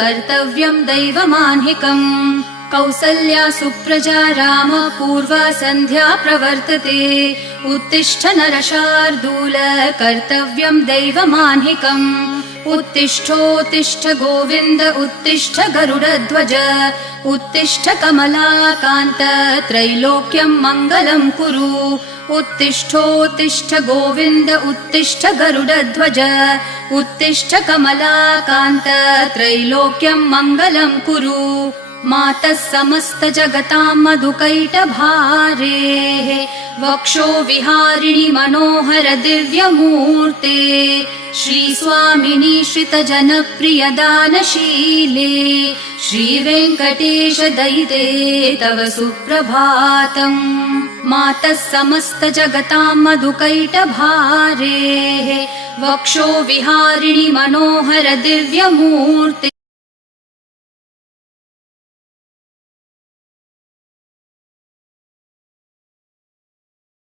कर्तव्यं दैवमान्हिकम् कौसल्या सुप्रजा राम पूर्वा सन्ध्या प्रवर्तते उत्तिष्ठ नरशार्दूल कर्तव्यं दैवमान्हिकम् उत्तिष्ठोत्तिष्ठ गोविन्द उत्तिष्ठ गरुडध्वज उत्तिष्ठ कमलाकान्त त्रैलोक्यं मङ्गलं कुरु उत्तिष्ठोत्तिष्ठ गोविन्द उत्तिष्ठ गरुडध्वज उत्तिष्ठ कमलाकान्त त्रैलोक्यं मङ्गलं कुरु मातः समस्त जगतां मधुकैटभारेः वक्षो विहारिणि मनोहर दिव्यमूर्ते श्रीस्वामिनि श्रितजनप्रिय दानशीले श्रीवेङ्कटेश दयिते तव सुप्रभातम् मातः समस्त जगतां मधुकैटभारेः वक्षो विहारिणि मनोहर दिव्यमूर्ते